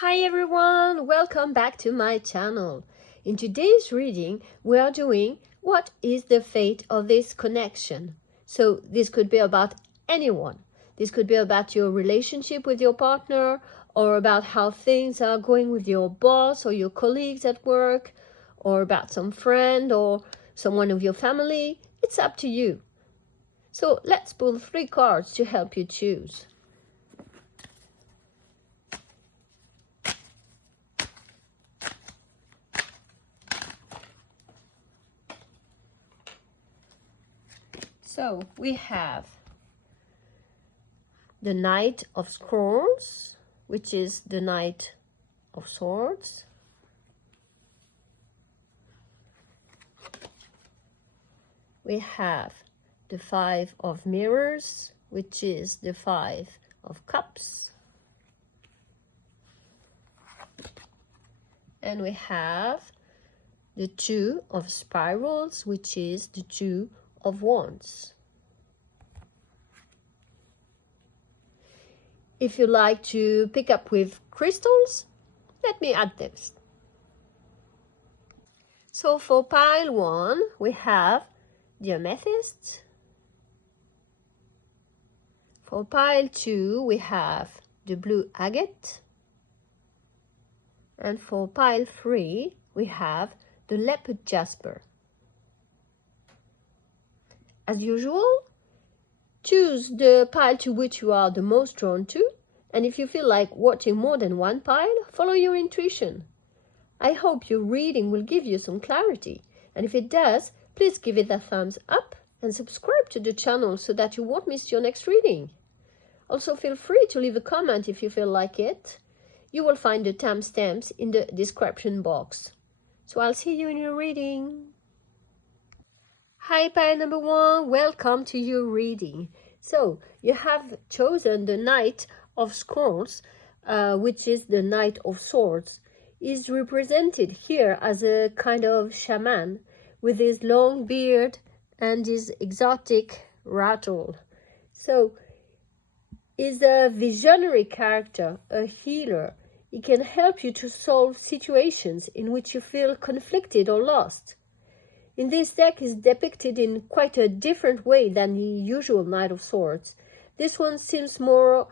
Hi everyone, welcome back to my channel. In today's reading, we are doing what is the fate of this connection. So this could be about anyone. This could be about your relationship with your partner, or about how things are going with your boss or your colleagues at work, or about some friend or someone of your family. It's up to you. So let's pull 3 cards to help you choose. So we have the Knight of Scrolls, which is the Knight of Swords. We have the 5 of Mirrors, which is the 5 of Cups. And we have the 2 of Spirals, which is the 2 of Wands. If you like to pick up with crystals, let me add this. So for pile 1, we have the amethyst. For pile 2, we have the blue agate. And for pile 3, we have the leopard jasper. As usual, choose the pile to which you are the most drawn to, and if you feel like watching more than one pile, follow your intuition. I hope your reading will give you some clarity, and if it does, please give it a thumbs up and subscribe to the channel so that you won't miss your next reading. Also, feel free to leave a comment if you feel like it. You will find the timestamps in the description box. So I'll see you in your reading. Hi pile number 1, welcome to your reading. So you have chosen the Knight of Scrolls, which is the Knight of Swords. Is represented here as a kind of shaman with his long beard and his exotic rattle. So is a visionary character, a healer. He can help you to solve situations in which you feel conflicted or lost. In this deck is depicted in quite a different way than the usual Knight of Swords. This one seems more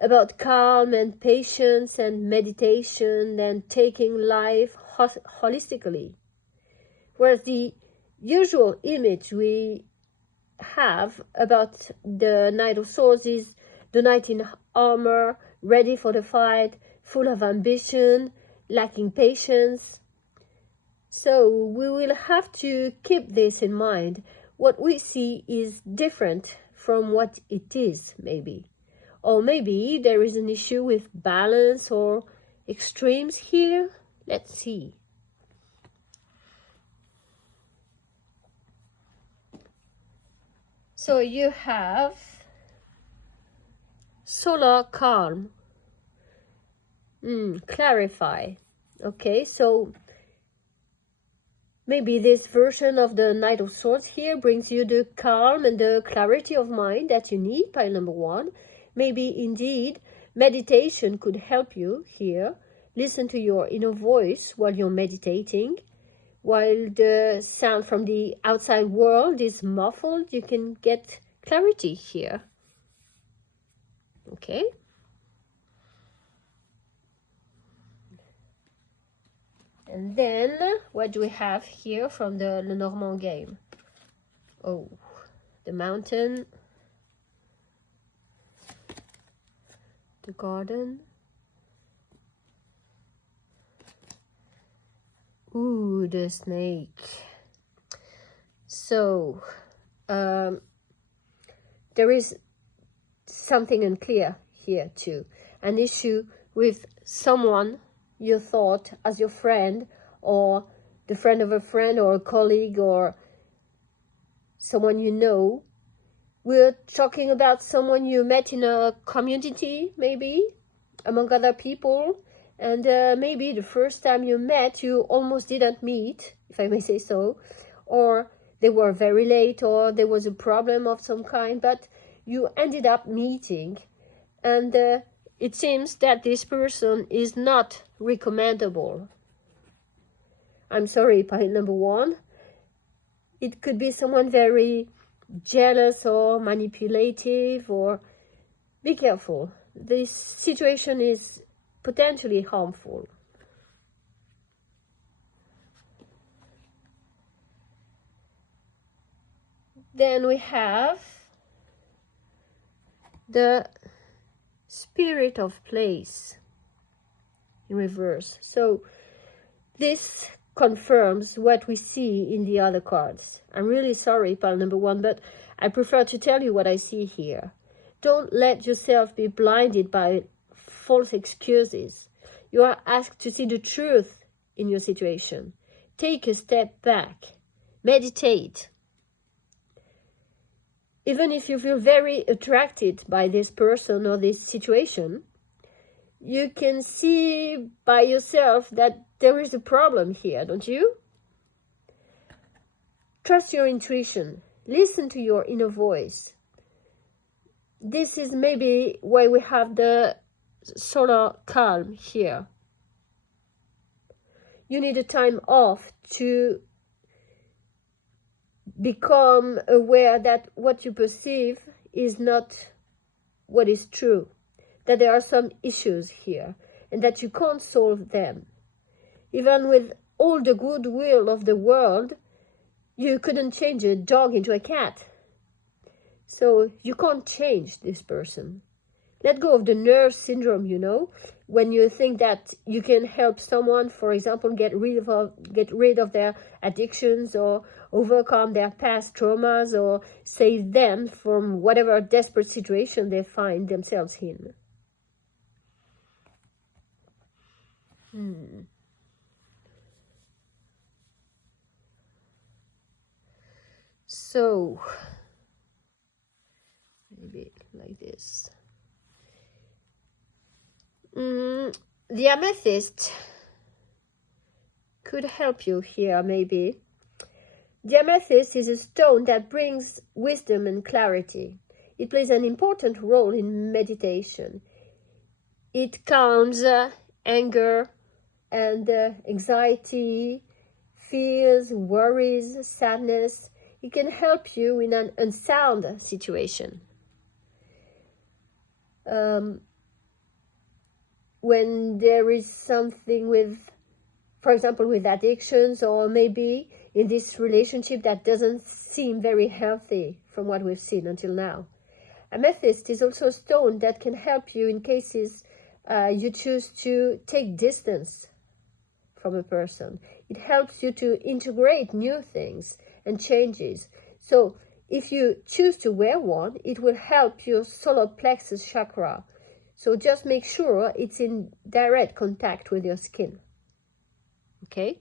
about calm and patience and meditation than taking life holistically. Whereas the usual image we have about the Knight of Swords is the knight in armor, ready for the fight, full of ambition, lacking patience. So we will have to keep this in mind. What we see is different from what it is, maybe. Or maybe there is an issue with balance or extremes here. Let's see. So you have solar calm. Clarify. Okay, so maybe this version of the Knight of Swords here brings you the calm and the clarity of mind that you need, pile number 1. Maybe indeed meditation could help you here. Listen to your inner voice while you're meditating. While the sound from the outside world is muffled, you can get clarity here. Okay. And then, what do we have here from the Lenormand game? Oh, the mountain, the garden. Ooh, the snake. So, there is something unclear here too. An issue with someone you thought as your friend, or the friend of a friend, or a colleague, or someone you know. We're talking about someone you met in a community, maybe, among other people, and maybe the first time you met, you almost didn't meet, if I may say so, or they were very late, or there was a problem of some kind, but you ended up meeting, and it seems that this person is not recommendable. I'm sorry, pile number one. It could be someone very jealous or manipulative, or be careful. This situation is potentially harmful. Then we have the Spirit of Place in reverse. So this confirms what we see in the other cards. I'm really sorry, pile number one, but I prefer to tell you what I see here. Don't let yourself be blinded by false excuses. You are asked to see the truth in your situation. Take a step back. Meditate. Even if you feel very attracted by this person or this situation, you can see by yourself that there is a problem here, don't you? Trust your intuition. Listen to your inner voice. This is maybe why we have the solar calm here. You need a time off to become aware that what you perceive is not what is true, that there are some issues here and that you can't solve them. Even with all the goodwill of the world, you couldn't change a dog into a cat. So you can't change this person. Let go of the nurse syndrome, you know, when you think that you can help someone, for example, get rid of their addictions or overcome their past traumas or save them from whatever desperate situation they find themselves in. So, maybe like this. The amethyst could help you here, maybe. The amethyst is a stone that brings wisdom and clarity. It plays an important role in meditation. It calms anger and anxiety, fears, worries, sadness. It can help you in an unsound situation. When there is something with, for example, with addictions, or maybe in this relationship that doesn't seem very healthy from what we've seen until now. Amethyst is also a stone that can help you in cases you choose to take distance from a person. It helps you to integrate new things and changes. So if you choose to wear one, it will help your solar plexus chakra. So just make sure it's in direct contact with your skin. Okay?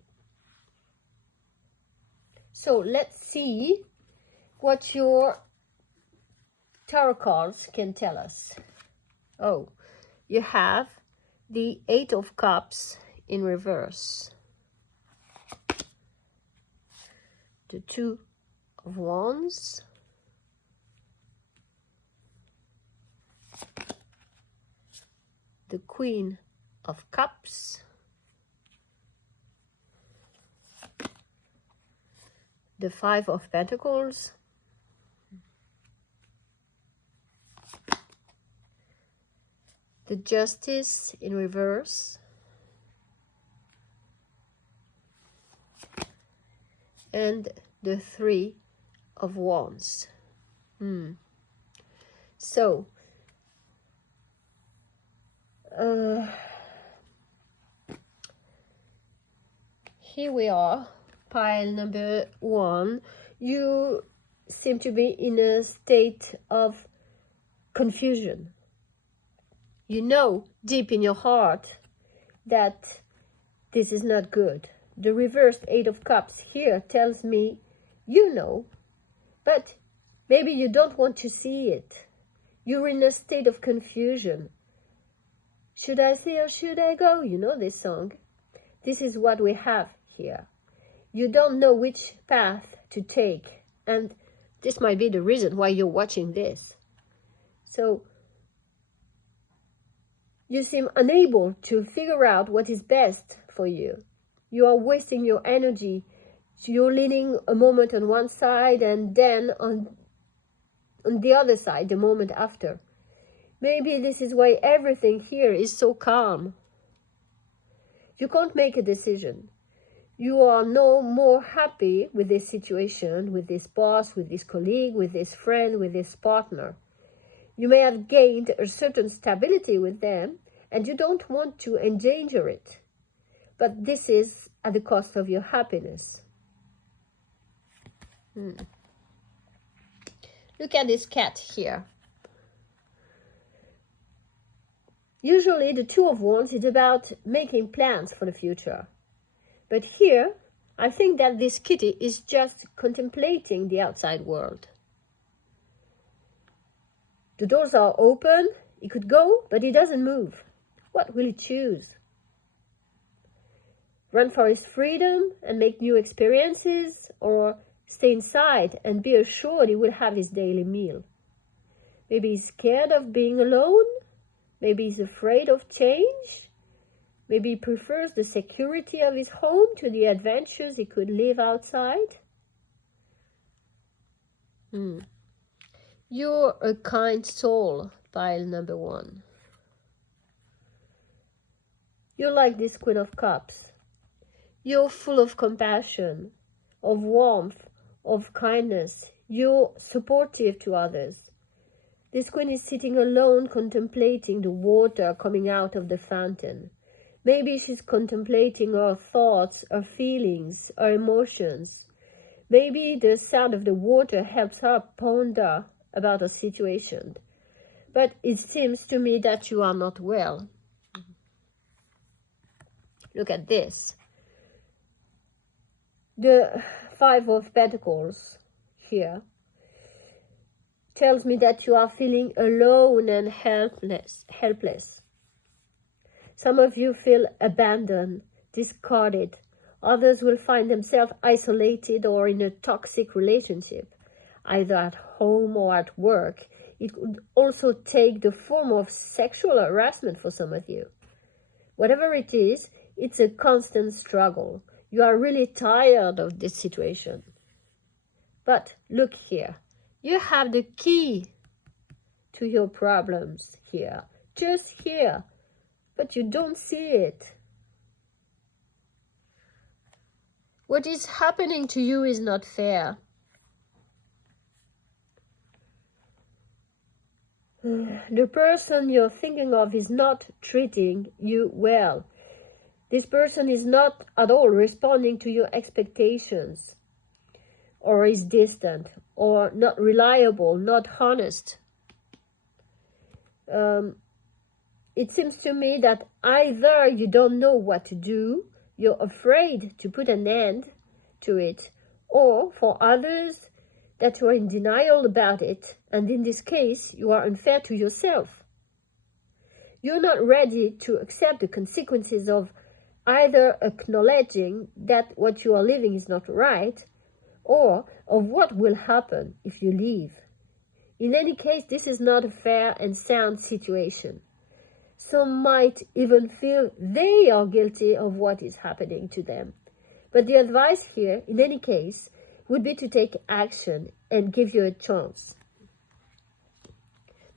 So let's see what your tarot cards can tell us. Oh, you have the Eight of Cups in reverse, the Two of Wands, the Queen of Cups, the Five of Pentacles, the Justice in reverse, and the Three of Wands. So, here we are, pile number one. You seem to be in a state of confusion. You know deep in your heart that this is not good. The reversed Eight of Cups here tells me you know, but maybe you don't want to see it. You're in a state of confusion. Should I stay or should I go? You know this song. This is what we have here. You don't know which path to take, and this might be the reason why you're watching this. So You seem unable to figure out what is best for you. You are wasting your energy. You're leaning a moment on one side and then on the other side the moment after. Maybe this is why everything here is so calm. You can't make a decision. You are no more happy with this situation, with this boss, with this colleague, with this friend, with this partner. You may have gained a certain stability with them, and you don't want to endanger it. But this is at the cost of your happiness. Look at this cat here. Usually the Two of Wands is about making plans for the future. But here, I think that this kitty is just contemplating the outside world. The doors are open. He could go, but he doesn't move. What will he choose? Run for his freedom and make new experiences, or stay inside and be assured he will have his daily meal? Maybe he's scared of being alone. Maybe he's afraid of change. Maybe he prefers the security of his home to the adventures he could live outside. You're a kind soul, pile number 1. You're like this Queen of Cups. You're full of compassion, of warmth, of kindness. You're supportive to others. This queen is sitting alone contemplating the water coming out of the fountain. Maybe she's contemplating her thoughts, her feelings, her emotions. Maybe the sound of the water helps her ponder about her situation. But it seems to me that you are not well. Look at this. The Five of Pentacles here tells me that you are feeling alone and helpless. Some of you feel abandoned, discarded. Others will find themselves isolated or in a toxic relationship, either at home or at work. It could also take the form of sexual harassment for some of you. Whatever it is, it's a constant struggle. You are really tired of this situation. But look here. You have the key to your problems here. Just here. But you don't see it. What is happening to you is not fair. The person you're thinking of is not treating you well. This person is not at all responding to your expectations, or is distant, or not reliable, not honest. It seems to me that either you don't know what to do, you're afraid to put an end to it, or for others, that you are in denial about it, and in this case, you are unfair to yourself. You're not ready to accept the consequences of either acknowledging that what you are living is not right, or of what will happen if you leave. In any case, this is not a fair and sound situation. Some might even feel they are guilty of what is happening to them. But the advice here, in any case, would be to take action and give you a chance.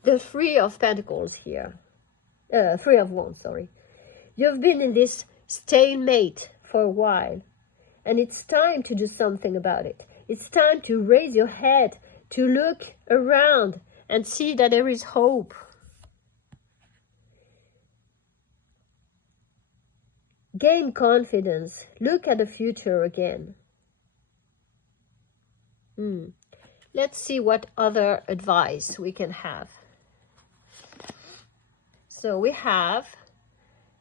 The Three of Pentacles here. Three of Wands, sorry. You've been in this stalemate for a while, and it's time to do something about it. It's time to raise your head, to look around and see that there is hope. Gain confidence. Look at the future again. Let's see what other advice we can have. So we have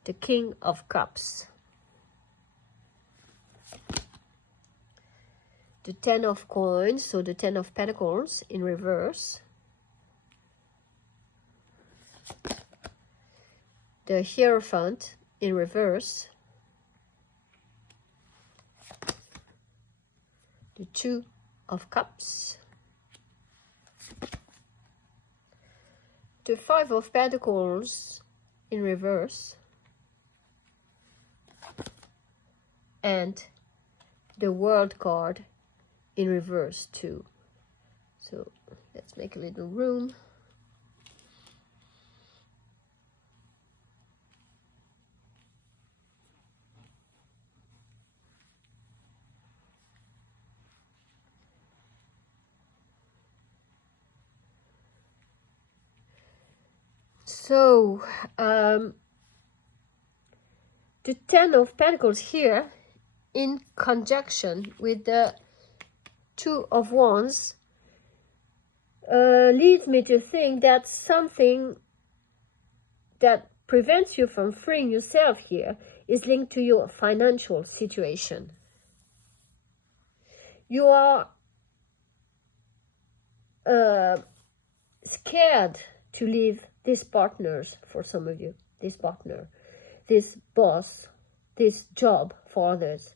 the King of Cups, the Ten of Coins, so the Ten of Pentacles in reverse, the Hierophant in reverse, the Two of Cups, the Five of Pentacles in reverse, and the World card in reverse too. So let's make a little room. So the Ten of Pentacles here in conjunction with the Two of Wands leads me to think that something that prevents you from freeing yourself here is linked to your financial situation. You are scared to leave these partners for some of you, this partner, this boss, this job for others,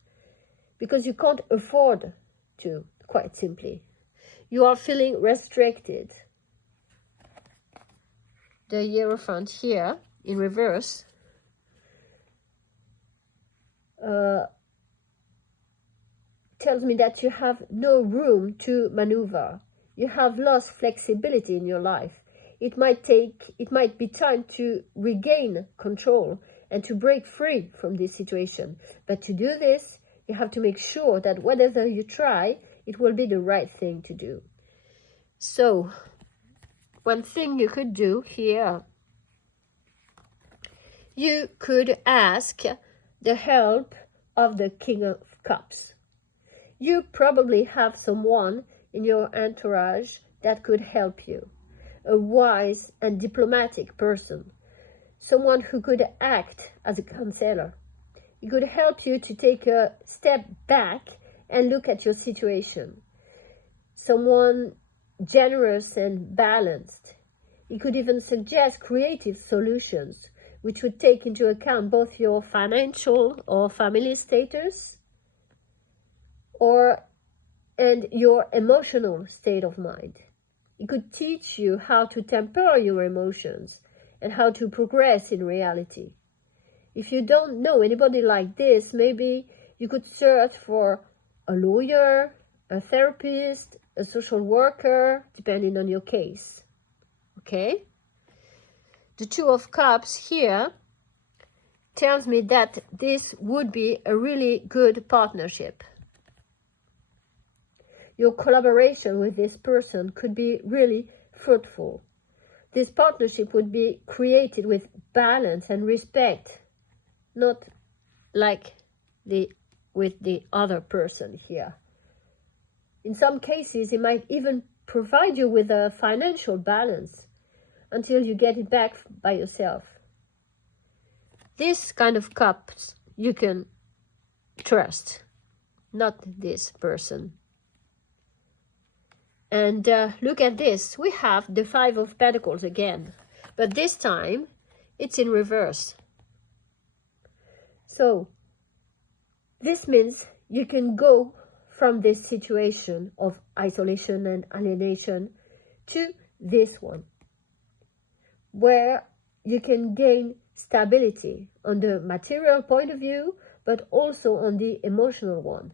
because you can't afford to, quite simply. You are feeling restricted. The Hierophant here in reverse tells me that you have no room to maneuver. You have lost flexibility in your life. It might be time to regain control and to break free from this situation. But to do this, you have to make sure that whatever you try, it will be the right thing to do. So, one thing you could do here, you could ask the help of the King of Cups. You probably have someone in your entourage that could help you. A wise and diplomatic person, someone who could act as a counselor. He could help you to take a step back and look at your situation. Someone generous and balanced. He could even suggest creative solutions which would take into account both your financial or family status and your emotional state of mind. It could teach you how to temper your emotions and how to progress in reality. If you don't know anybody like this, maybe you could search for a lawyer, a therapist, a social worker, depending on your case. Okay? The Two of Cups here tells me that this would be a really good partnership. Your collaboration with this person could be really fruitful. This partnership would be created with balance and respect, not like with the other person here. In some cases, it might even provide you with a financial balance until you get it back by yourself. This kind of cups you can trust, not this person. And look at this. We have the Five of Pentacles again, but this time it's in reverse. So this means you can go from this situation of isolation and alienation to this one, where you can gain stability on the material point of view, but also on the emotional one.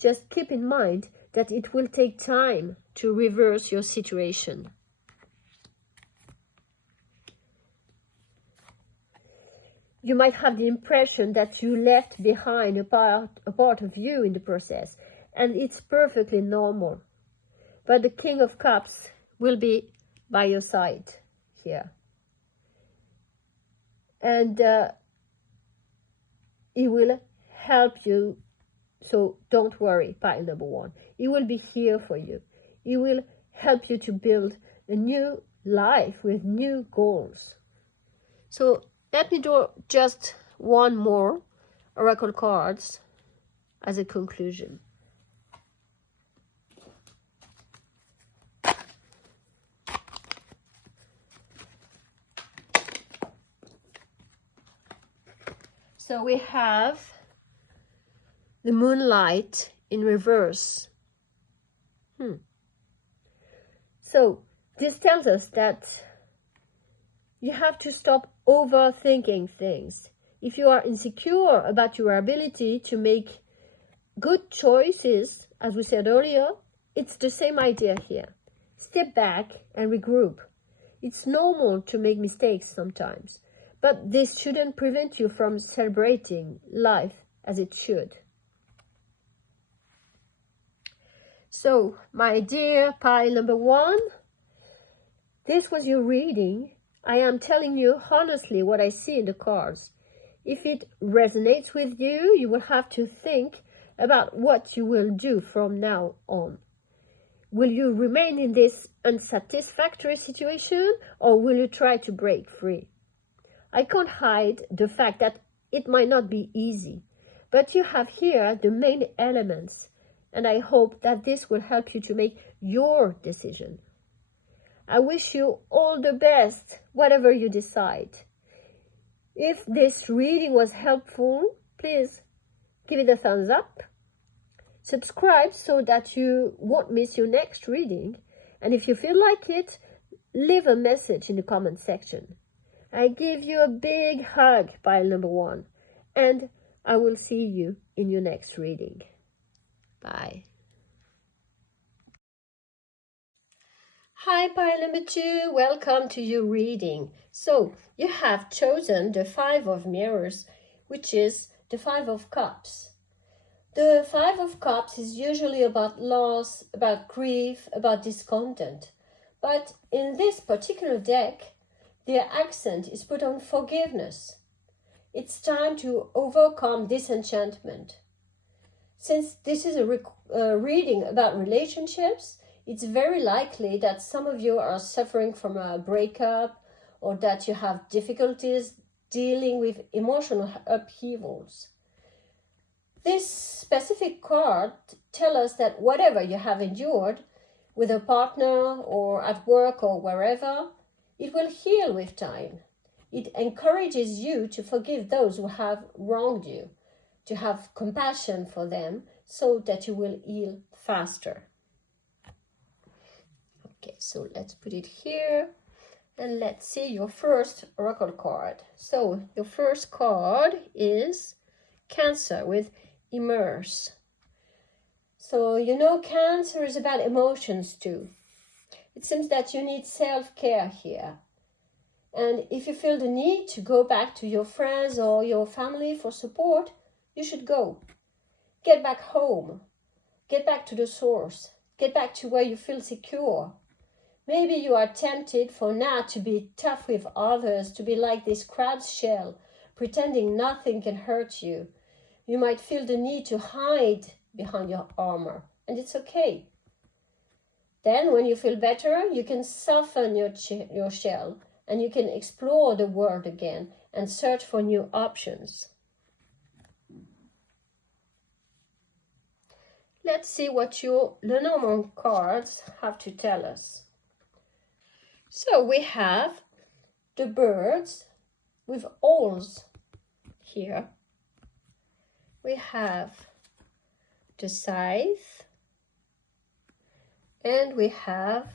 Just keep in mind that it will take time to reverse your situation. You might have the impression that you left behind a part of you in the process, and it's perfectly normal. But the King of Cups will be by your side here. And he will help you. So don't worry, pile number one. He will be here for you. He will help you to build a new life with new goals. So let me draw just one more oracle cards as a conclusion. So we have the Moonlight in reverse. So this tells us that you have to stop overthinking things. If you are insecure about your ability to make good choices, as we said earlier, it's the same idea here. Step back and regroup. It's normal to make mistakes sometimes, but this shouldn't prevent you from celebrating life as it should. So, my dear pile number 1, this was your reading. I am telling you honestly what I see in the cards. If it resonates with you, you will have to think about what you will do from now on. Will you remain in this unsatisfactory situation, or will you try to break free? I can't hide the fact that it might not be easy, but you have here the main elements, and I hope that this will help you to make your decision. I wish you all the best, whatever you decide. If this reading was helpful, please give it a thumbs up. Subscribe so that you won't miss your next reading. And if you feel like it, leave a message in the comment section. I give you a big hug, pile number 1, and I will see you in your next reading. Bye. Hi, pile number 2. Welcome to your reading. So, you have chosen the 5 of Mirrors, which is the 5 of Cups. The 5 of Cups is usually about loss, about grief, about discontent. But in this particular deck, the accent is put on forgiveness. It's time to overcome disenchantment. Since this is a reading about relationships, it's very likely that some of you are suffering from a breakup or that you have difficulties dealing with emotional upheavals. This specific card tells us that whatever you have endured with a partner or at work or wherever, it will heal with time. It encourages you to forgive those who have wronged you, to have compassion for them so that you will heal faster. Okay, so let's put it here and let's see your first oracle card. So your first card is Cancer with Immerse. So you know Cancer is about emotions too. It seems that you need self-care here. And if you feel the need to go back to your friends or your family for support, you should go. Get back home. Get back to the source. Get back to where you feel secure. Maybe you are tempted for now to be tough with others, to be like this crab's shell, pretending nothing can hurt you. You might feel the need to hide behind your armor, and it's okay. Then, when you feel better, you can soften your shell, and you can explore the world again and search for new options. Let's see what your Lenormand cards have to tell us. So we have the birds with owls here. We have the scythe, and we have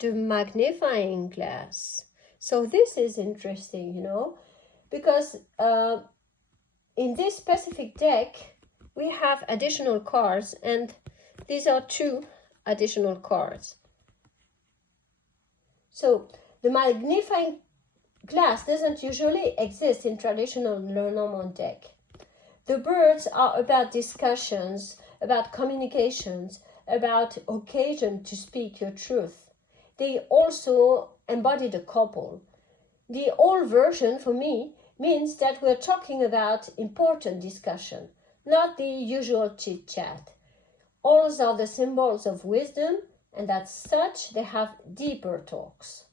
the magnifying glass. So this is interesting, you know, because in this specific deck, we have additional cards, and these are 2 additional cards. So the magnifying glass doesn't usually exist in traditional Lenormand deck. The birds are about discussions, about communications, about occasion to speak your truth. They also embody the couple. The old version for me means that we're talking about important discussion, not the usual chit-chat. Owls are the symbols of wisdom, and as such, they have deeper talks.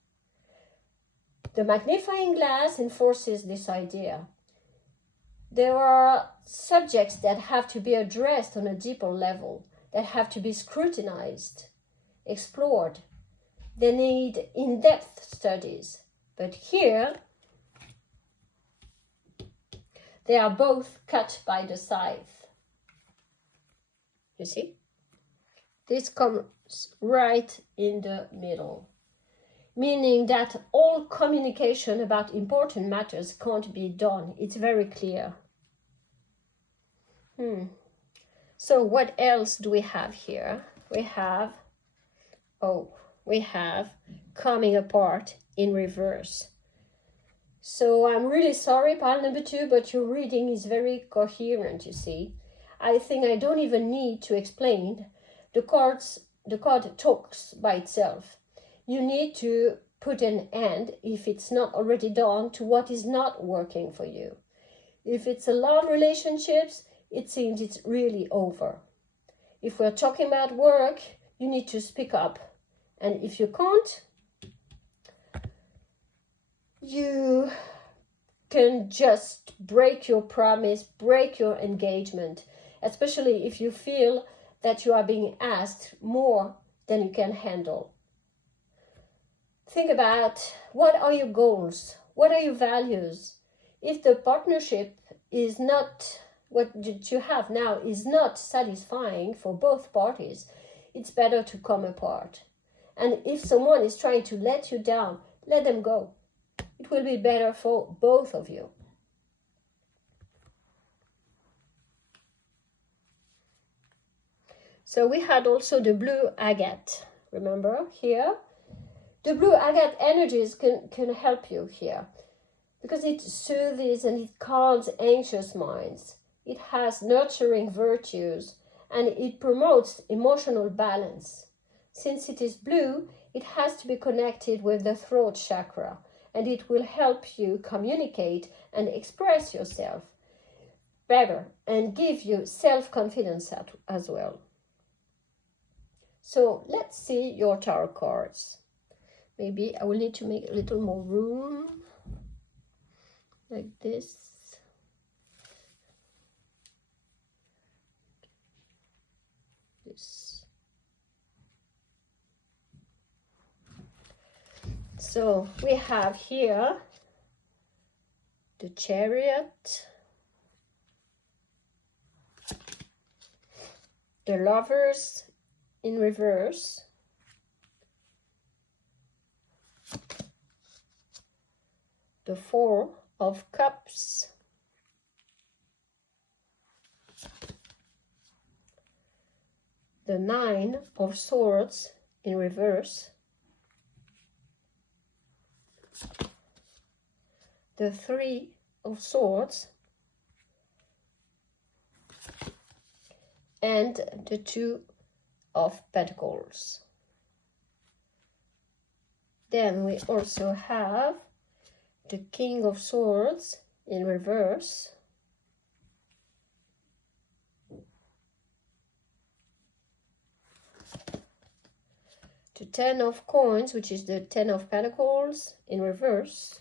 The magnifying glass enforces this idea. There are subjects that have to be addressed on a deeper level, that have to be scrutinized, explored. They need in-depth studies. But here, they are both cut by the scythe. You see? This comes right in the middle. meaning that all communication about important matters can't be done. It's very clear. So what else do we have here? We have, we have coming apart in reverse. So I'm really sorry, pile number 2, but your reading is very coherent, you see. I think I don't even need to explain. The card talks by itself. You need to put an end, if it's not already done, to what is not working for you. If it's a love relationships, it seems it's really over. If we're talking about work, you need to speak up. And if you can't, you can just break your promise, break your engagement, especially if you feel that you are being asked more than you can handle. Think about, what are your goals? What are your values? If the partnership is not, what you have now is not satisfying for both parties, it's better to come apart. And if someone is trying to let you down, let them go. It will be better for both of you. So we had also the blue agate. Remember here? The blue agate energies can help you here, because it soothes and it calms anxious minds. It has nurturing virtues and it promotes emotional balance. Since it is blue, it has to be connected with the throat chakra, and it will help you communicate and express yourself better and give you self-confidence as well. So let's see your tarot cards. Maybe I will need to make a little more room, like this. So we have here the Chariot, the Lovers in reverse, the Four of Cups, the Nine of Swords in reverse, the Three of Swords, and the Two of Pentacles. Then we also have the King of Swords in reverse, the Ten of Coins, which is the Ten of Pentacles in reverse,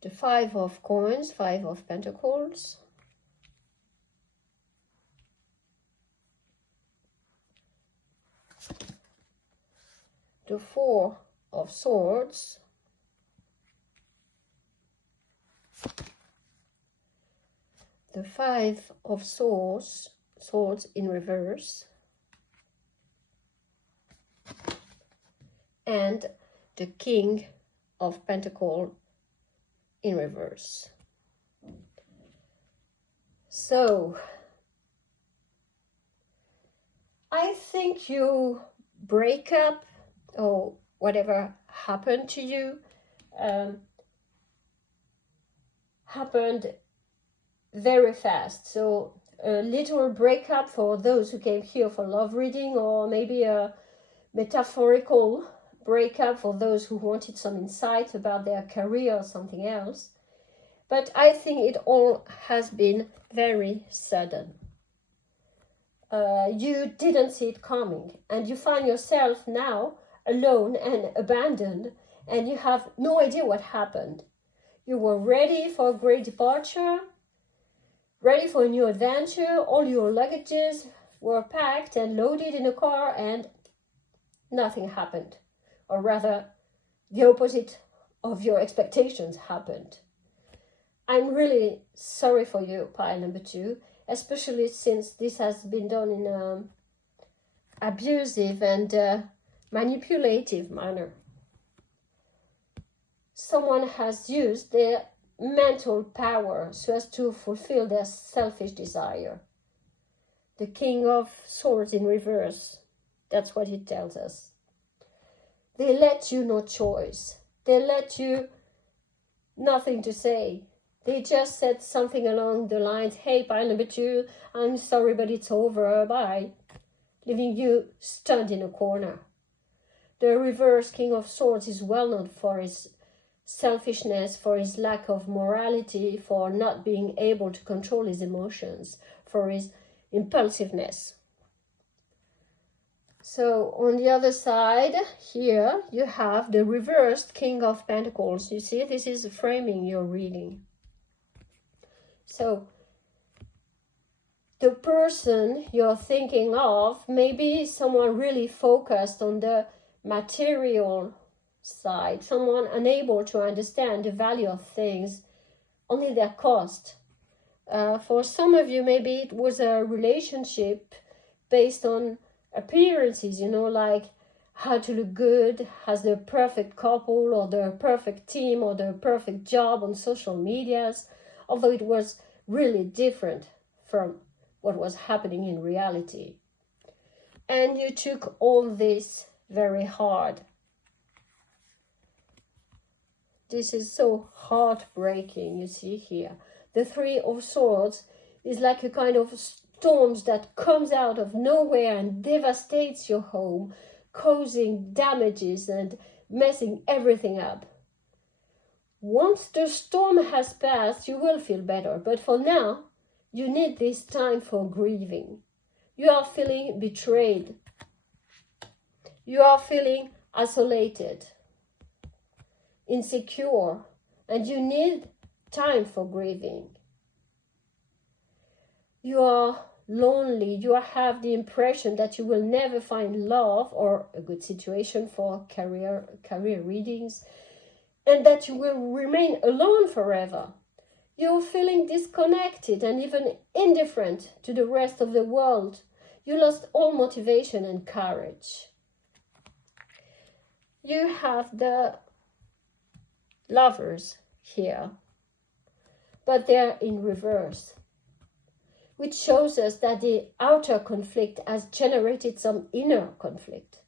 the Five of Coins, Five of Pentacles, the Four of Swords, the Five of Swords in reverse, and the King of Pentacles in reverse. So I think you break up, or whatever happened to you happened very fast. So a little breakup for those who came here for love reading, or maybe a metaphorical breakup for those who wanted some insight about their career or something else. But I think it all has been very sudden. You didn't see it coming, and you find yourself now alone and abandoned, and you have no idea what happened. You were ready for a great departure, ready for a new adventure. All your luggages were packed and loaded in a car, and nothing happened. Or rather, the opposite of your expectations happened. I'm really sorry for you, pile number 2, especially since this has been done in abusive and manipulative manner. Someone has used their mental power so as to fulfill their selfish desire. The King of Swords in reverse, that's what it tells us. They let you no choice. They let you nothing to say. They just said something along the lines, hey, pile number 2, I'm sorry, but it's over, bye. Leaving you stunned in a corner. The reverse King of Swords is well known for his selfishness, for his lack of morality, for not being able to control his emotions, for his impulsiveness. So on the other side, here you have the reversed King of Pentacles. You see, this is framing your reading. So the person you're thinking of may be someone really focused on the material side, someone unable to understand the value of things, only their cost. For some of you, maybe it was a relationship based on appearances, you know, like how to look good, has the perfect couple or the perfect team or the perfect job on social medias, although it was really different from what was happening in reality. And you took all this very hard. This is so heartbreaking, you see here. The Three of Swords is like a kind of storms that comes out of nowhere and devastates your home, causing damages and messing everything up. Once the storm has passed, you will feel better, but for now, you need this time for grieving. You are feeling betrayed. You are feeling isolated, insecure, and you need time for grieving. You are lonely. You have the impression that you will never find love or a good situation for career readings, and that you will remain alone forever. You're feeling disconnected and even indifferent to the rest of the world. You lost all motivation and courage. You have the Lovers here, but they're in reverse, which shows us that the outer conflict has generated some inner conflict.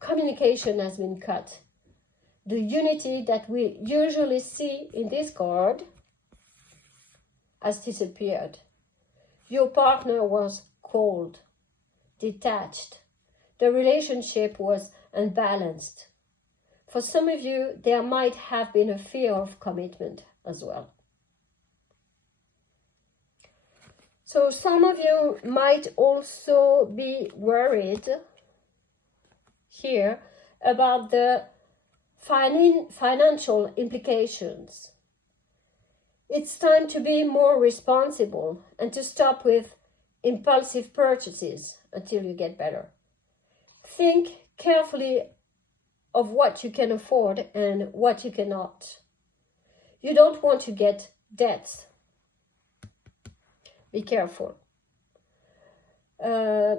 Communication has been cut. The unity that we usually see in this card has disappeared. Your partner was cold, detached. The relationship was unbalanced. For some of you, there might have been a fear of commitment as well. So some of you might also be worried here about the financial implications. It's time to be more responsible and to stop with impulsive purchases until you get better. Think carefully of what you can afford and what you cannot. You don't want to get debts. Be careful. Try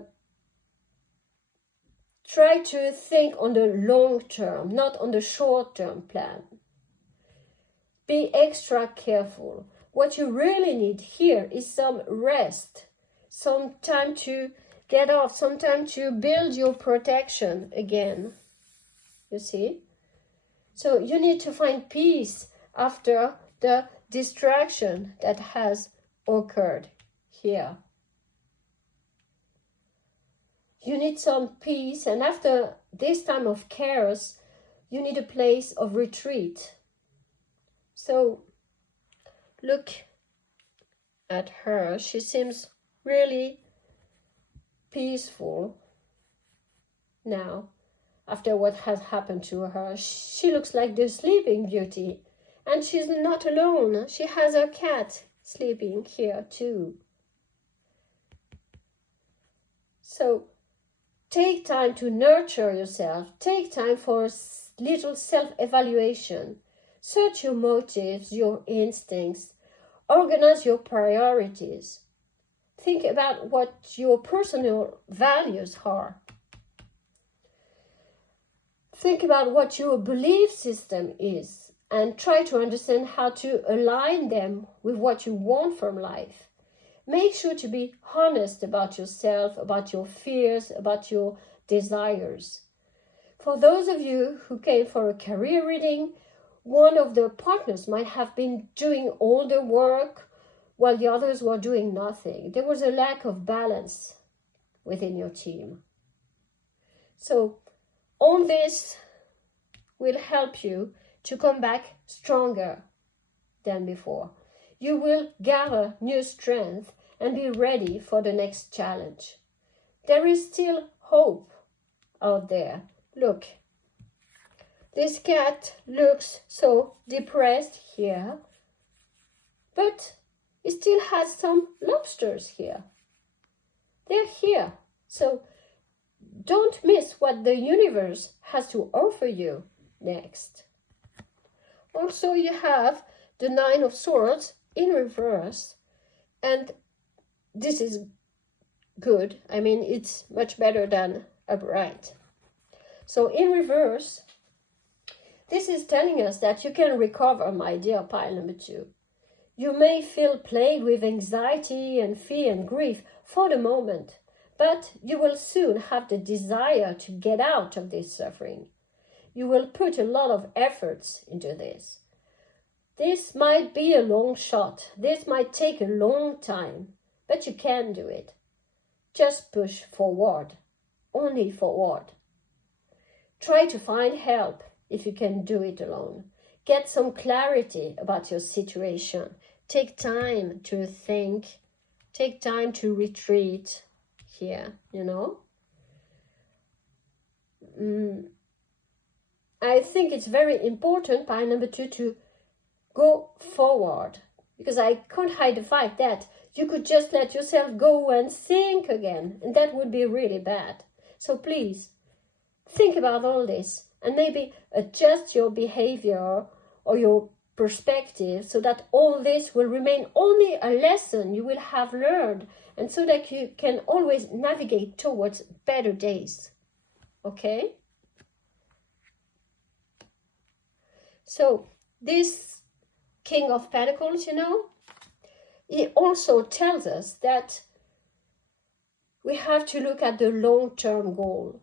to think on the long term, not on the short term plan. Be extra careful. What you really need here is some rest, some time to get off, some time to build your protection again. You see? So you need to find peace after the distraction that has occurred here. You need some peace, and after this time of chaos, you need a place of retreat. So look at her. She seems really peaceful now. After what has happened to her, she looks like the Sleeping Beauty. And she's not alone. She has her cat sleeping here too. So take time to nurture yourself. Take time for a little self-evaluation. Search your motives, your instincts. Organize your priorities. think about what your personal values are. Think about what your belief system is and try to understand how to align them with what you want from life. Make sure to be honest about yourself, about your fears, about your desires. For those of you who came for a career reading, one of the partners might have been doing all the work while the others were doing nothing. There was a lack of balance within your team. So all this will help you to come back stronger than before. You will gather new strength and be ready for the next challenge. There is still hope out there. Look, this cat looks so depressed here, but it still has some lobsters here. They're here. So don't miss what the universe has to offer you next. Also, you have the Nine of Swords in reverse, and this is good. I mean, it's much better than upright. So in reverse, this is telling us that you can recover, my dear pile number 2. You may feel plagued with anxiety and fear and grief for the moment, but you will soon have the desire to get out of this suffering. You will put a lot of efforts into this. This might be a long shot. This might take a long time, but you can do it. Just push forward, only forward. Try to find help if you can do it alone. Get some clarity about your situation. Take time to think. Take time to retreat here, you know. I think it's very important, pile number 2, to go forward, because I can't hide the fact that you could just let yourself go and sink again, and that would be really bad. So please, think about all this and maybe adjust your behavior or your perspective so that all this will remain only a lesson you will have learned, and so that you can always navigate towards better days. Okay? So this King of Pentacles, you know, he also tells us that we have to look at the long-term goal.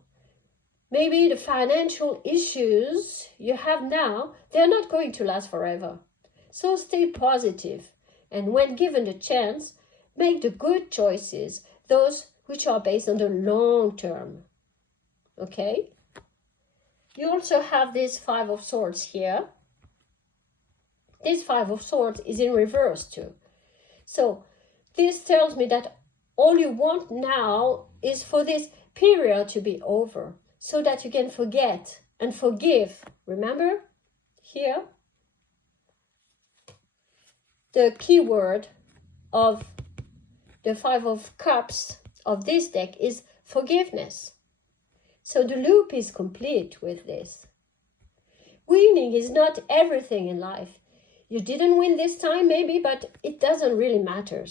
Maybe the financial issues you have now, they're not going to last forever. So stay positive, and when given the chance, make the good choices, those which are based on the long term. Okay? You also have this Five of Swords here. This Five of Swords is in reverse too. So this tells me that all you want now is for this period to be over, so that you can forget and forgive. Remember here, the keyword of the Five of Cups of this deck is forgiveness. So the loop is complete with this. Winning is not everything in life. You didn't win this time maybe, but it doesn't really matter.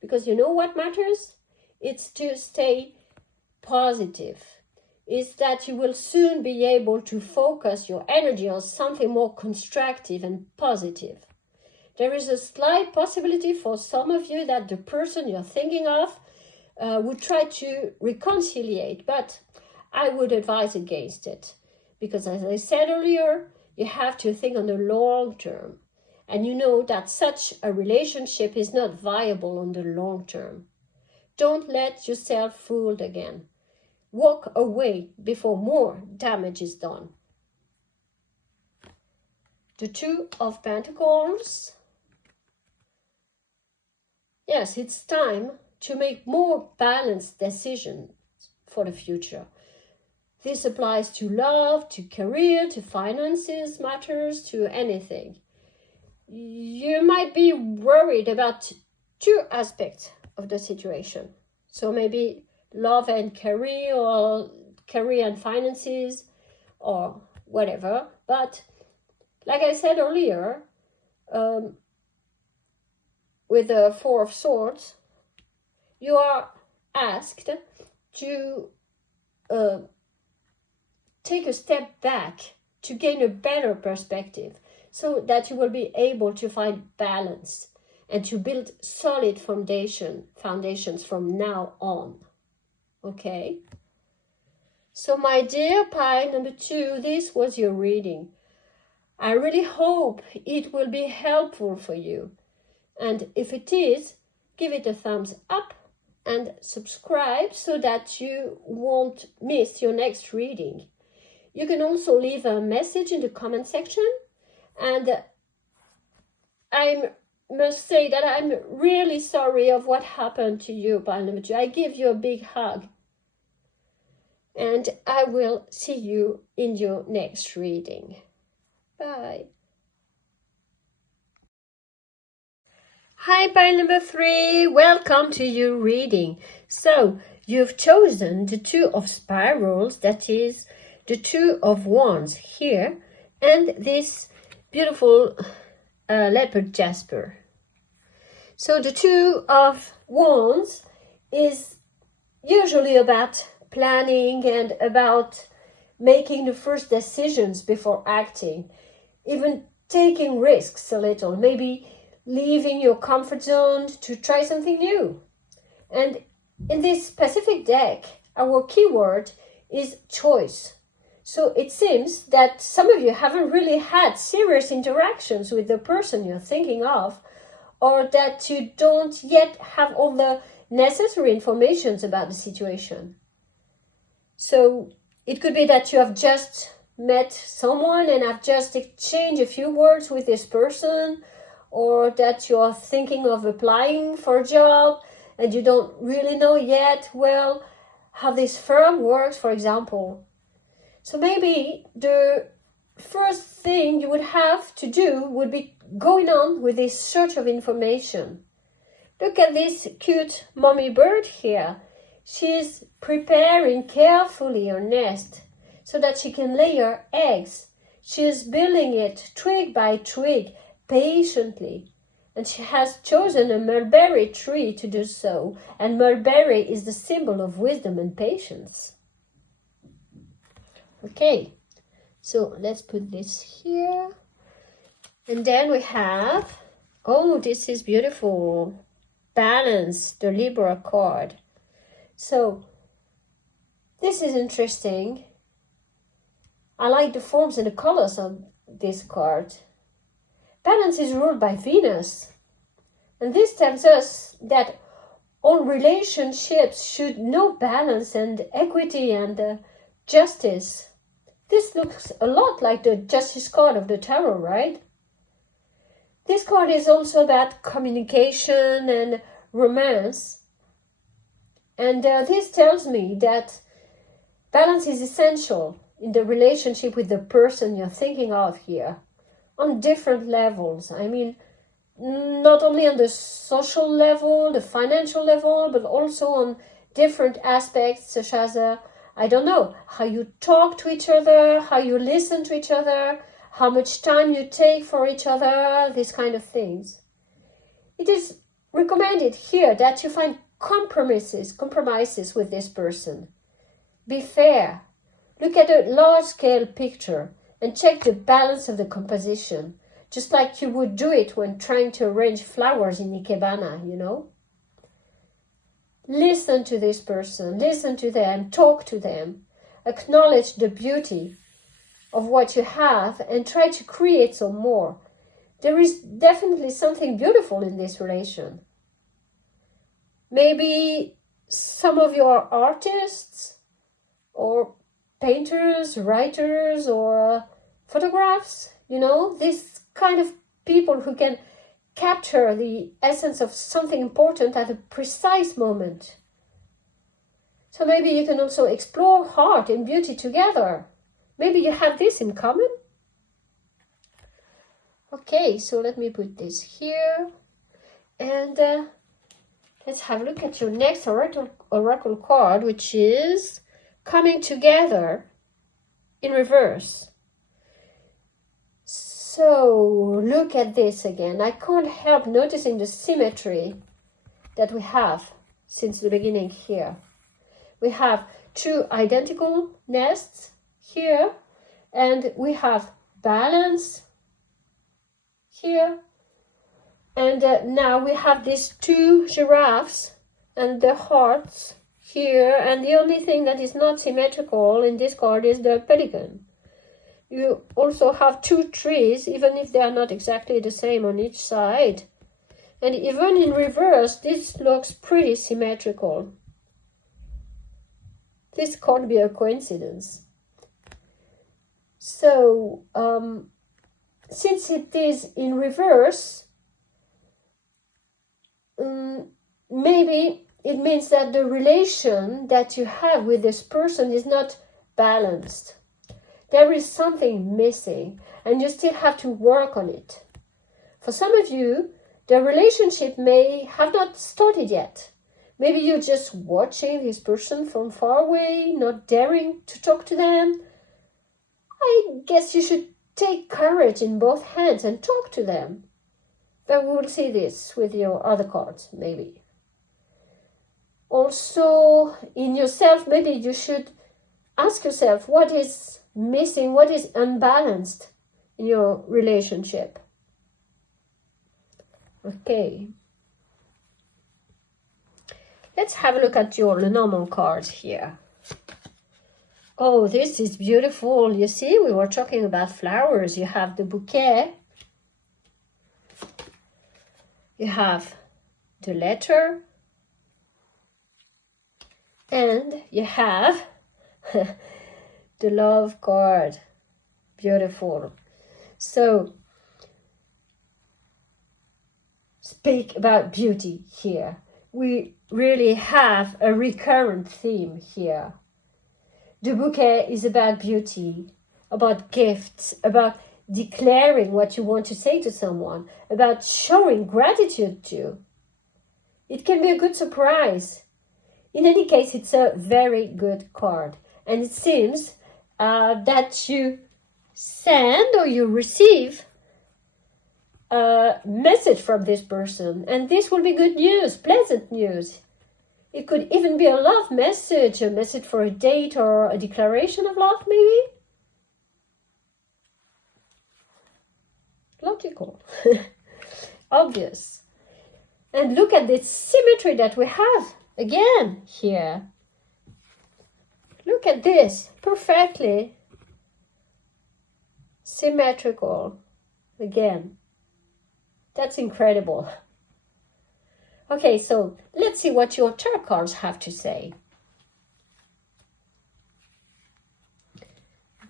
Because you know what matters? It's to stay positive. Is that you will soon be able to focus your energy on something more constructive and positive. There is a slight possibility for some of you that the person you're thinking of would try to reconciliate, but I would advise against it. Because as I said earlier, you have to think on the long term. And you know that such a relationship is not viable on the long term. Don't let yourself fooled again. Walk away before more damage is done. The Two of Pentacles. Yes, it's time to make more balanced decisions for the future. This applies to love, to career, to finances, matters, to anything. You might be worried about two aspects of the situation. So maybe love and career, or career and finances, or whatever. But like I said earlier, with the Four of Swords, you are asked to take a step back to gain a better perspective, so that you will be able to find balance and to build solid foundations from now on. Okay? So my dear pile number 2, this was your reading. I really hope it will be helpful for you. And if it is, give it a thumbs up and subscribe so that you won't miss your next reading. You can also leave a message in the comment section. And I must say that I'm really sorry of what happened to you, pile number 2. I give you a big hug. And I will see you in your next reading. Bye. Hi, pile number 3. Welcome to your reading. So, you've chosen the 2 of spirals, that is the 2 of wands here, and this beautiful leopard jasper. So the 2 of wands is usually about planning and about making the first decisions before acting, even taking risks a little, maybe leaving your comfort zone to try something new. And in this specific deck, our keyword is choice. So it seems that some of you haven't really had serious interactions with the person you're thinking of, or that you don't yet have all the necessary information about the situation. So it could be that you have just met someone and have just exchanged a few words with this person, or that you're thinking of applying for a job and you don't really know yet, well, how this firm works, for example. So maybe the first thing you would have to do would be going on with this search of information. Look at this cute mommy bird here. She's preparing carefully her nest so that she can lay her eggs. She is building it twig by twig, patiently. And she has chosen a mulberry tree to do so. And mulberry is the symbol of wisdom and patience. Okay, so let's put this here. And then we have, oh, this is beautiful. Balance, the Libra card. So, this is interesting. I like the forms and the colors of this card. Balance is ruled by Venus. And this tells us that all relationships should know balance and equity and justice. This looks a lot like the Justice card of the Tarot, right? This card is also about communication and romance. And this tells me that balance is essential in the relationship with the person you're thinking of here, on different levels. I mean, not only on the social level, the financial level, but also on different aspects such as I don't know, how you talk to each other, how you listen to each other, how much time you take for each other, these kind of things. It is recommended here that you find compromises with this person. Be fair. Look at a large-scale picture and check the balance of the composition, just like you would do it when trying to arrange flowers in Ikebana, you know? Listen to this person, listen to them, talk to them, acknowledge the beauty of what you have and try to create some more. There is definitely something beautiful in this relation. Maybe some of you are artists or painters, writers, or photographs, you know, this kind of people who can capture the essence of something important at a precise moment. So maybe you can also explore art and beauty together. Maybe you have this in common. Okay, so let me put this here. And let's have a look at your next oracle card, which is Coming Together in reverse. So look at this again. I can't help noticing the symmetry that we have. since the beginning here. We have two identical nests here, and we have balance here. And now we have these two giraffes and the hearts here, and the only thing that is not symmetrical in this card is the pelican. You also have two trees, even if they are not exactly the same on each side. And even in reverse, this looks pretty symmetrical. This can't be a coincidence. So, since it is in reverse, maybe it means that the relation that you have with this person is not balanced. There is something missing, and you still have to work on it. For some of you, the relationship may have not started yet. Maybe you're just watching this person from far away, not daring to talk to them. I guess you should take courage in both hands and talk to them. But we will see this with your other cards, maybe. Also, in yourself, maybe you should ask yourself what is missing, what is unbalanced in your relationship. Okay. Let's have a look at your Lenormand card here. Oh, this is beautiful. You see, we were talking about flowers. You have the bouquet. You have the letter. And you have the love card. Beautiful. So, speak about beauty here. We really have a recurrent theme here. The bouquet is about beauty, about gifts, about declaring what you want to say to someone, about showing gratitude to. It can be a good surprise. In any case, it's a very good card. And it seems that you send or you receive a message from this person. And this will be good news, pleasant news. It could even be a love message, a message for a date or a declaration of love, maybe. Logical. Obvious. And look at this symmetry that we have again here. Look at this. Perfectly symmetrical. Again. That's incredible. Okay, so let's see what your tarot cards have to say.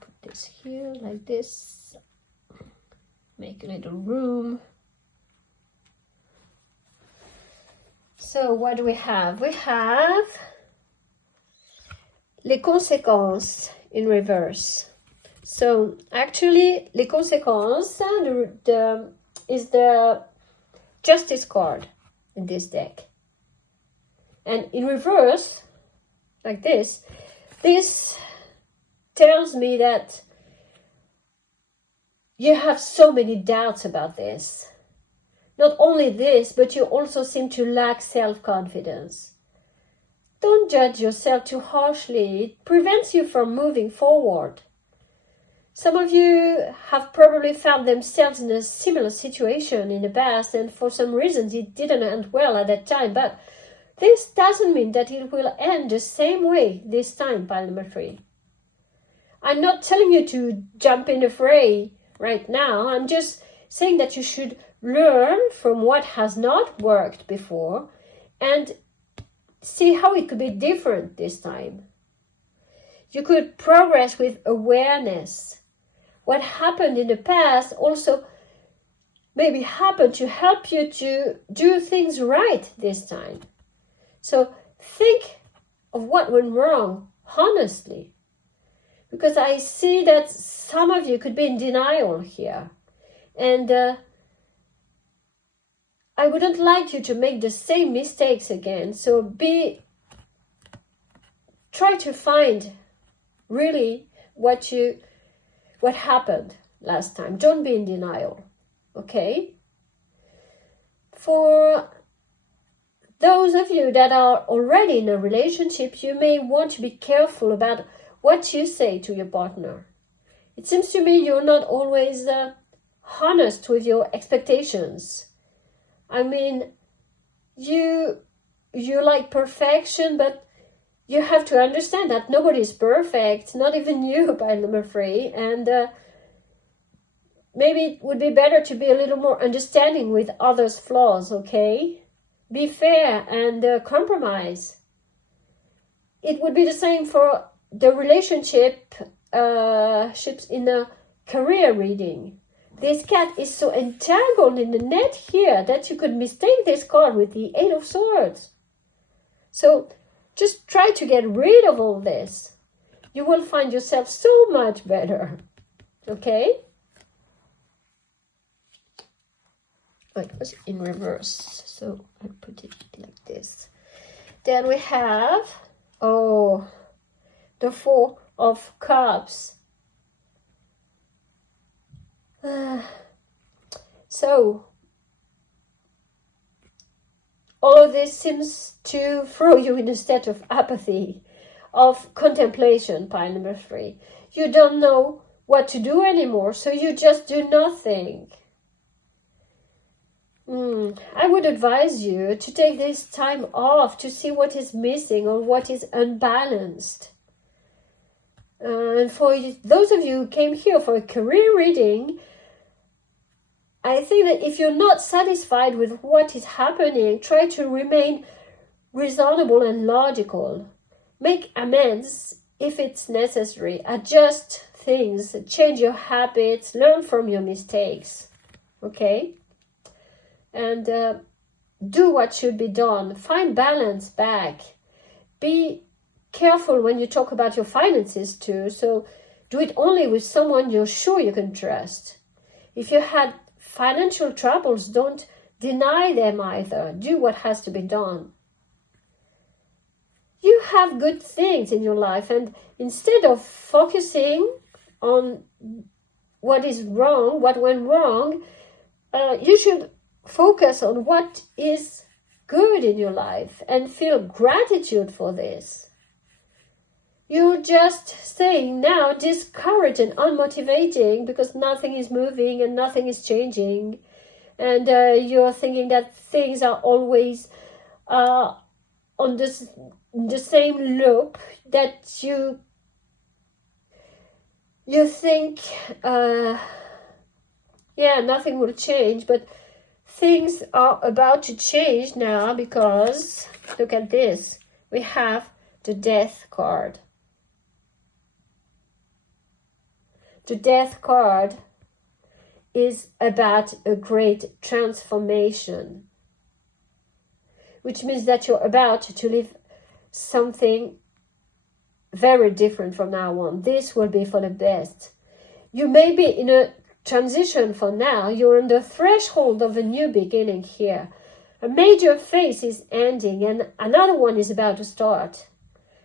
Put this here like this. Make a little room. So what do we have? We have les conséquences in reverse. So actually, les conséquences is the justice card in this deck. And in reverse, like this tells me that you have so many doubts about this. Not only this, but you also seem to lack self-confidence. Don't judge yourself too harshly. It prevents you from moving forward. Some of you have probably found themselves in a similar situation in the past, and for some reasons it didn't end well at that time, but this doesn't mean that it will end the same way this time, pile number 3. I'm not telling you to jump in the fray right now. I'm just saying that you should learn from what has not worked before and see how it could be different this time. You could progress with awareness. What happened in the past also maybe happened to help you to do things right this time. So think of what went wrong, honestly. Because I see that some of you could be in denial here. And I wouldn't like you to make the same mistakes again. So try to find really what happened last time. Don't be in denial, okay? For those of you that are already in a relationship, you may want to be careful about what you say to your partner. It seems to me you're not always honest with your expectations. I mean, you like perfection, but you have to understand that nobody is perfect, not even you, by number 3. And maybe it would be better to be a little more understanding with others' flaws, okay? Be fair and compromise. It would be the same for the ships in a career reading. This cat is so entangled in the net here that you could mistake this card with the 8 of Swords. So just try to get rid of all this. You will find yourself so much better. Okay? Oh, it was in reverse, so I put it like this. Then we have, the 4 of Cups. So, all of this seems to throw you in a state of apathy, of contemplation, pile number 3. You don't know what to do anymore, so you just do nothing. I would advise you to take this time off to see what is missing or what is unbalanced. And for those of you who came here for a career reading, I think that if you're not satisfied with what is happening, try to remain reasonable and logical. Make amends if it's necessary. Adjust things, change your habits, learn from your mistakes. Okay? And do what should be done. Find balance back. Be careful when you talk about your finances too. So do it only with someone you're sure you can trust. If you had financial troubles, don't deny them either. Do what has to be done. You have good things in your life, and instead of focusing on what is wrong, what went wrong, you should focus on what is good in your life and feel gratitude for this. You're just staying now discouraged and unmotivating because nothing is moving and nothing is changing. And you're thinking that things are always on the same loop, that you think, nothing will change. But things are about to change now because, look at this, we have the Death card. The Death card is about a great transformation, which means that you're about to live something very different from now on. This will be for the best. You may be in a transition for now. You're on the threshold of a new beginning here. A major phase is ending and another one is about to start.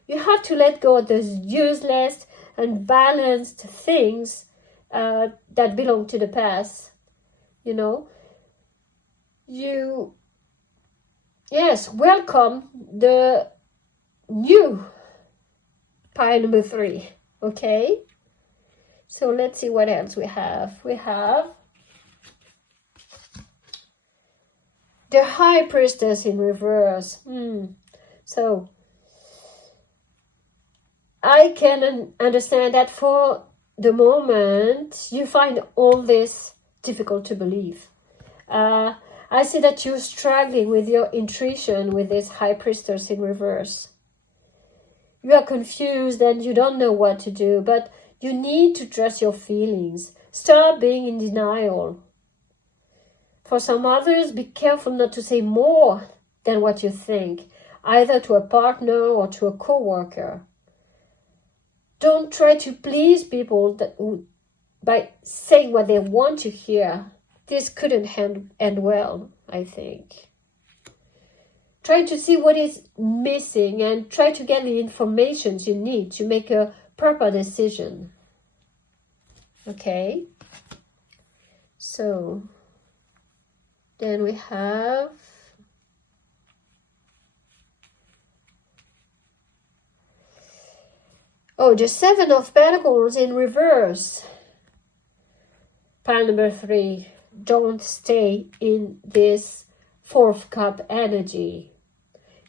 You have to let go of those useless, unbalanced things that belong to the past. You know, welcome the new pile number 3. Okay, so let's see what else we have. We have the High Priestess in reverse. So I can understand that for the moment you find all this difficult to believe. I see that you're struggling with your intuition with this High Priestess in reverse. You are confused and you don't know what to do, but you need to trust your feelings. Stop being in denial. For some others, be careful not to say more than what you think, either to a partner or to a coworker. Don't try to please people by saying what they want to hear. This couldn't end well, I think. Try to see what is missing and try to get the information you need to make a proper decision. Okay? So, then we have Oh, the Seven of Pentacles in reverse. Pile number 3. Don't stay in this Fourth Cup energy.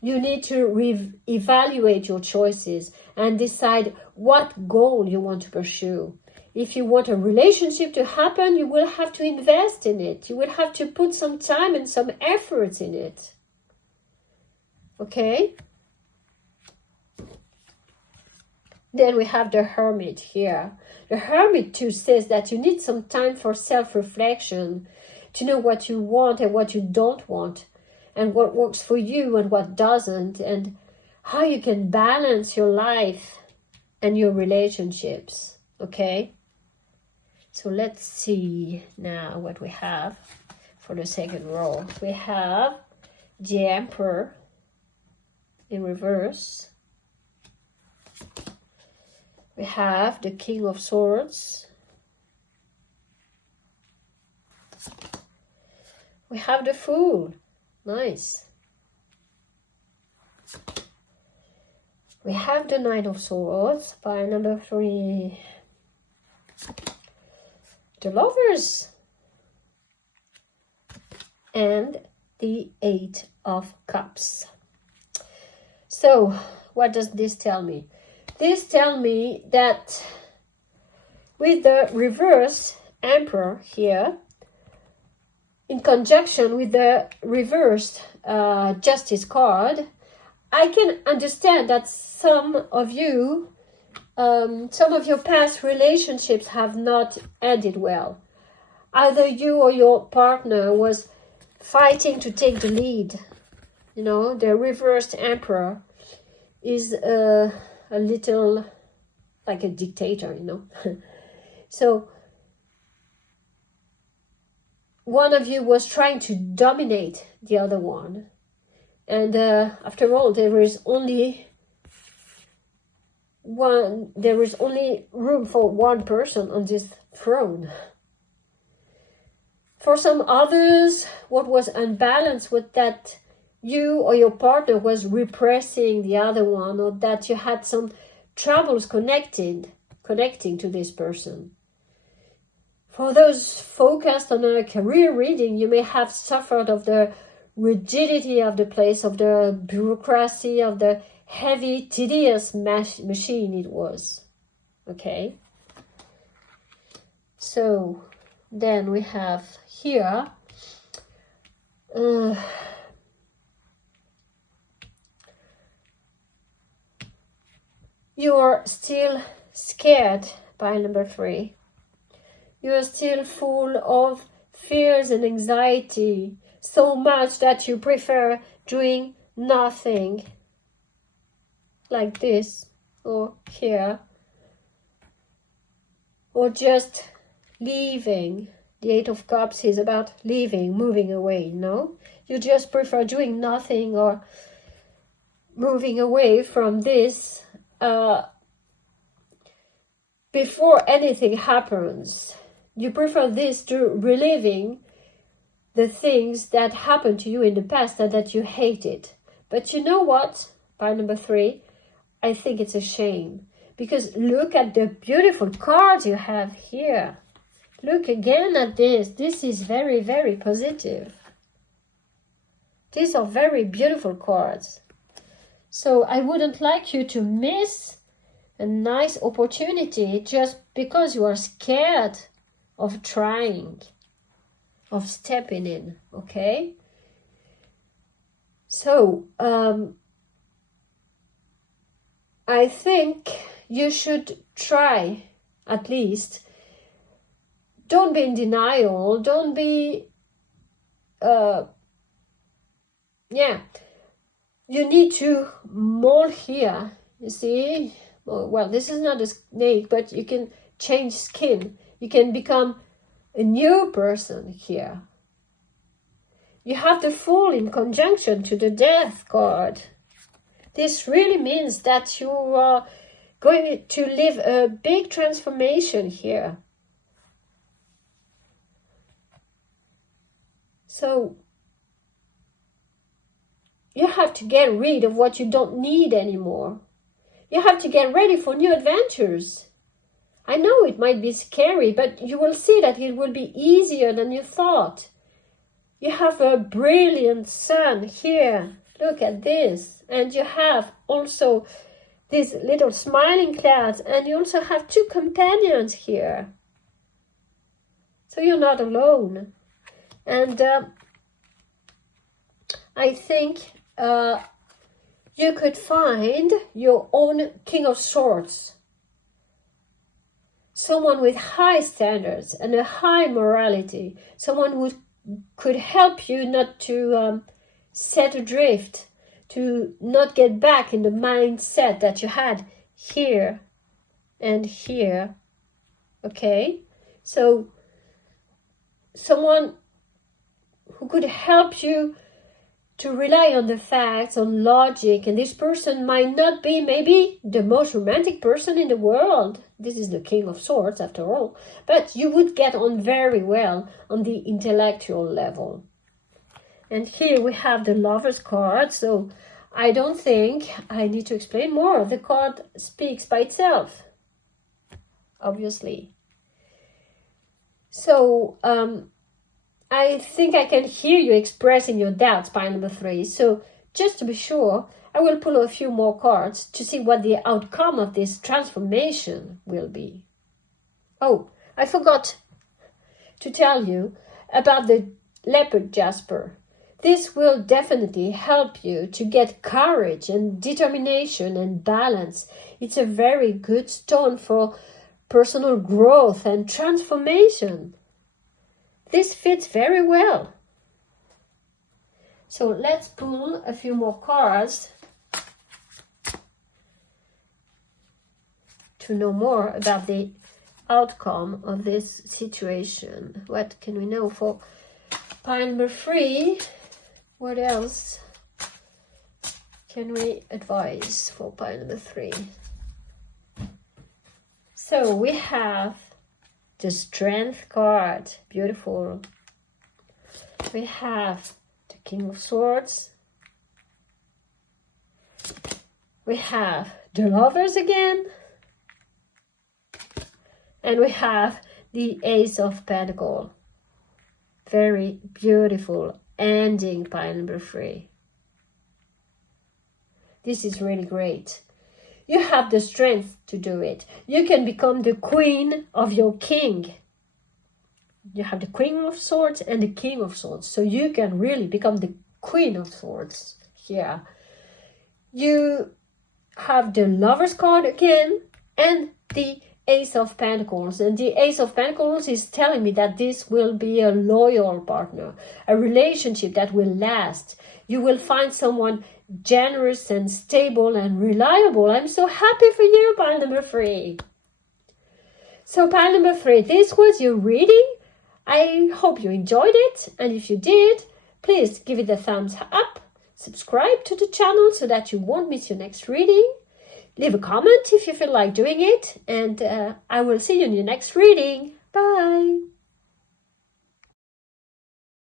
You need to evaluate your choices and decide what goal you want to pursue. If you want a relationship to happen, you will have to invest in it. You will have to put some time and some effort in it. Okay? Then we have the Hermit here. The Hermit too says that you need some time for self-reflection, to know what you want and what you don't want, and what works for you and what doesn't, and how you can balance your life and your relationships. Okay? So let's see now what we have for the second row. We have the Emperor in reverse. We have the King of Swords. We have the Fool. Nice. We have the Knight of Swords, pile number 3. The Lovers. And the Eight of Cups. So, what does this tell me? This tells me that with the reverse Emperor here, in conjunction with the reversed Justice card, I can understand that some of you, some of your past relationships have not ended well. Either you or your partner was fighting to take the lead. You know, the reversed Emperor is a little like a dictator, you know. So one of you was trying to dominate the other one. And after all, there is only room for one person on this throne. For some others, what was unbalanced was that you or your partner was repressing the other one, or that you had some troubles connecting to this person. For those focused on a career reading, you may have suffered of the rigidity of the place, of the bureaucracy, of the heavy, tedious machine it was. Okay? So, then we have here you are still scared, pile number 3. You are still full of fears and anxiety, so much that you prefer doing nothing, like this, or here, or just leaving. The Eight of Cups is about leaving, moving away, no? You just prefer doing nothing or moving away from this before anything happens. You prefer this to reliving the things that happened to you in the past and that you hated. But you know what, pile number 3, I think it's a shame. Because look at the beautiful cards you have here. Look again at this. This is very, very positive. These are very beautiful cards. So I wouldn't like you to miss a nice opportunity just because you are scared of trying, of stepping in, okay? So, I think you should try, at least. Don't be in denial. Don't be, you need to mold here, you see? Well, this is not a snake, but you can change skin. You can become a new person here. You have the Fool in conjunction to the Death card. This really means that you are going to live a big transformation here. So you have to get rid of what you don't need anymore. You have to get ready for new adventures. I know it might be scary, but you will see that it will be easier than you thought. You have a brilliant sun here. Look at this. And you have also these little smiling clouds. And you also have 2 companions here. So you're not alone. And I think you could find your own King of Swords. Someone with high standards and a high morality. Someone who could help you not to set adrift, to not get back in the mindset that you had here and here. Okay? So, someone who could help you to rely on the facts, on logic, and this person might not be maybe the most romantic person in the world. This is the King of Swords after all, but you would get on very well on the intellectual level. And here we have the Lover's card, so I don't think I need to explain more. The card speaks by itself, obviously. So, I think I can hear you expressing your doubts, pile number 3. So just to be sure, I will pull a few more cards to see what the outcome of this transformation will be. Oh, I forgot to tell you about the leopard jasper. This will definitely help you to get courage and determination and balance. It's a very good stone for personal growth and transformation. This fits very well. So let's pull a few more cards to know more about the outcome of this situation. What can we know for pile number 3? What else can we advise for pile number 3? So we have the Strength card, beautiful. We have the King of Swords. We have the Lovers again. And we have the Ace of Pentacles. Very beautiful ending, pile number 3. This is really great. You have the strength to do it. You can become the queen of your king. You have the Queen of Swords and the King of Swords. So you can really become the Queen of Swords here. You have the Lover's card again and the Ace of Pentacles. And the Ace of Pentacles is telling me that this will be a loyal partner, a relationship that will last. You will find someone generous and stable and reliable. I'm so happy for you, pile number 3. So pile number 3, this was your reading. I hope you enjoyed it. And if you did, please give it a thumbs up. Subscribe to the channel so that you won't miss your next reading. Leave a comment if you feel like doing it. And I will see you in your next reading. Bye.